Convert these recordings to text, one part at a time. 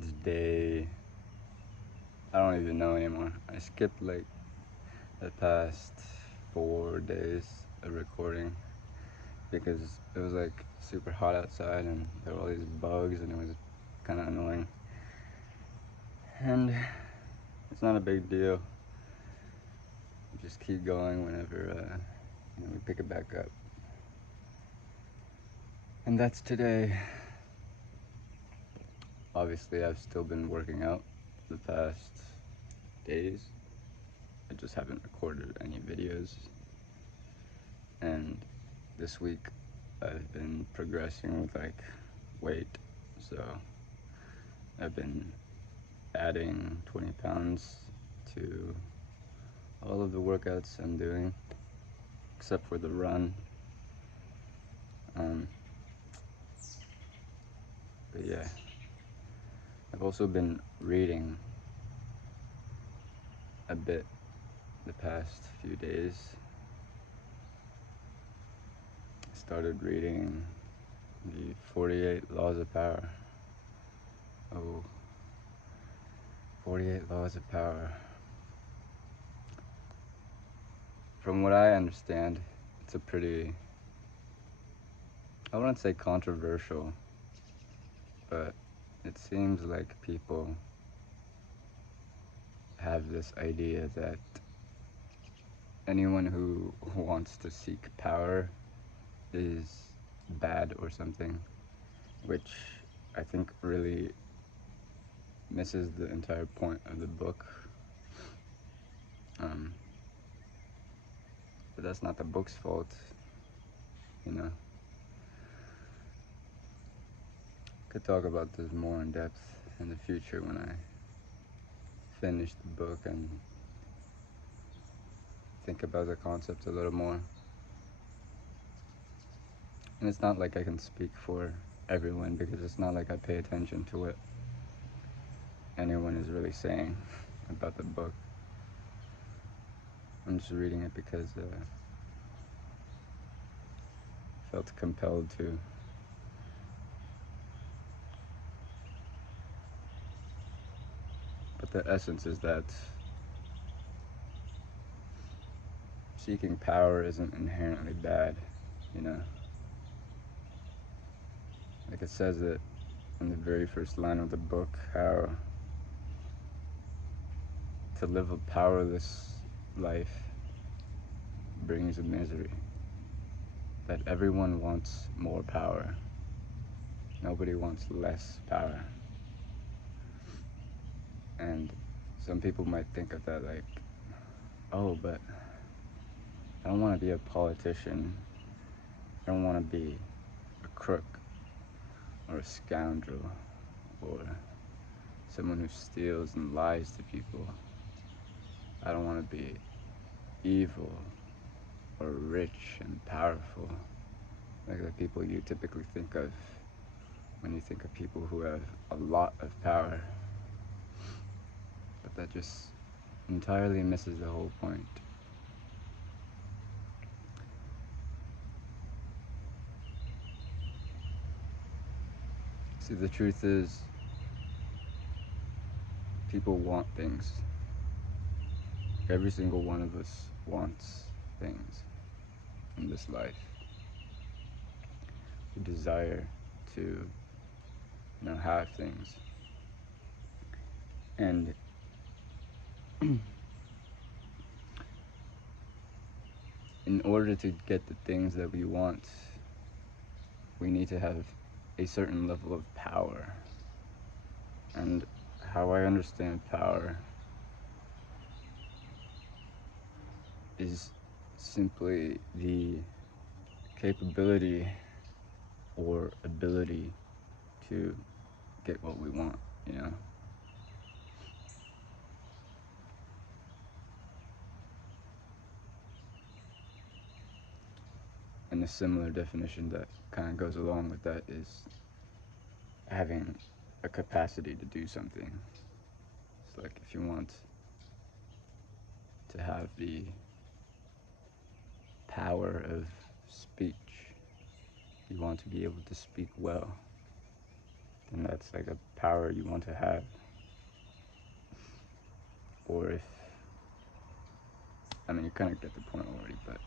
It's day, I don't even know anymore. I skipped like the past 4 days of recording because it was like super hot outside and there were all these bugs and it was kind of annoying. And it's not a big deal. Just keep going whenever we pick it back up. And that's today. Obviously, I've still been working out the past days. I just haven't recorded any videos. And this week, I've been progressing with like weight. So I've been adding 20 pounds to all of the workouts I'm doing, except for the run. Um, but yeah, I've also been reading a bit the past few days. I started reading the 48 Laws of Power. Oh, 48 Laws of Power. From what I understand, it's a pretty, I wouldn't say controversial, but it seems like people have this idea that anyone who wants to seek power is bad or something, which I think really misses the entire point of the book. But that's not the book's fault, you know. Could talk about this more in depth in the future when I finish the book and think about the concept a little more. And it's not like I can speak for everyone because it's not like I pay attention to what anyone is really saying about the book. I'm just reading it because I felt compelled to. But the essence is that seeking power isn't inherently bad, you know. Like it says it in the very first line of the book, how to live a powerless life brings a misery. That everyone wants more power. Nobody wants less power. And some people might think of that like, oh, but I don't want to be a politician. I don't want to be a crook or a scoundrel or someone who steals and lies to people. I don't want to be evil or rich and powerful, like the people you typically think of when you think of people who have a lot of power. But that just entirely misses the whole point. See, the truth is, people want things. Every single one of us wants things in this life. We desire to, have things. And in order to get the things that we want, we need to have a certain level of power. And how I understand power is simply the capability or ability to get what we want, you know? And a similar definition that kind of goes along with that is having a capacity to do something. It's like if you want to have the power of speech, you want to be able to speak well. then that's like a power you want to have. Or if, I mean, you kind of get the point already, but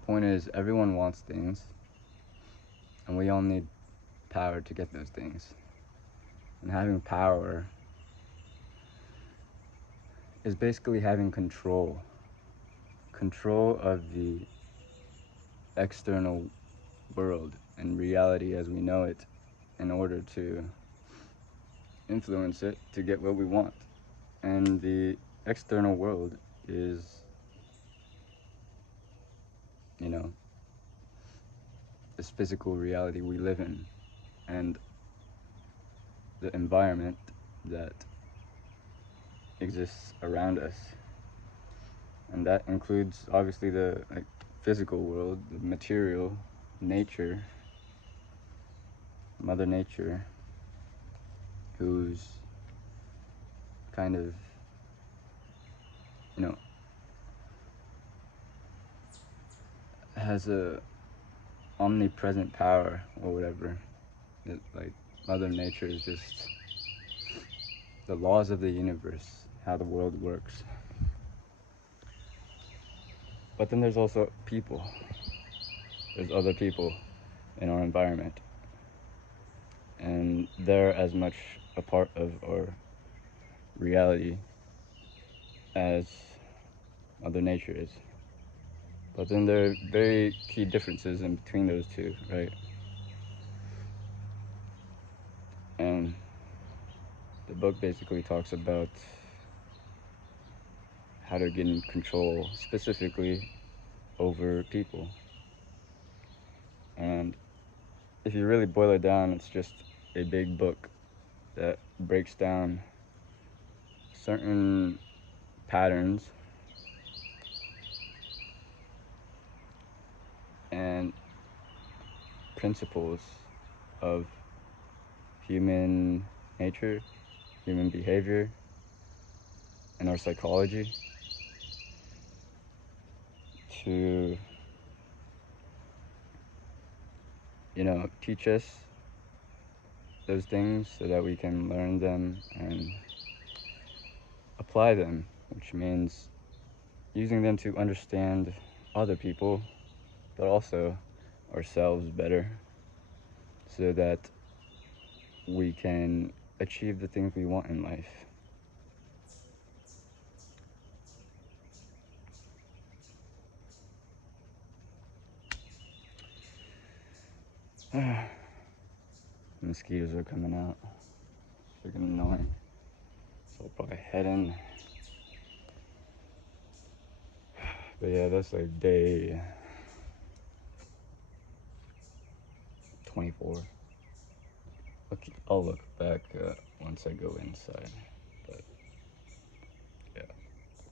the point is everyone wants things, and we all need power to get those things. And having power is basically having control of the external world and reality as we know it, in order to influence it to get what we want. And the external world is, you know, this physical reality we live in, and the environment that exists around us. And that includes obviously the physical world, the material, nature, Mother Nature, who's kind of, you know, has a omnipresent power or whatever. Like Mother Nature is just the laws of the universe, how the world works. But then there's also people. There's other people in our environment, and they're as much a part of our reality as Mother Nature is. But then there are very key differences in between those two, right? And the book basically talks about how to get in control specifically over people. And if you really boil it down, it's just a big book that breaks down certain patterns and principles of human nature, human behavior, and our psychology to, teach us those things so that we can learn them and apply them, which means using them to understand other people, but also ourselves better, so that we can achieve the things we want in life. Mosquitoes are coming out. Freaking annoying. So I'll probably head in. But yeah, that's like day 24. I'll look back once I go inside.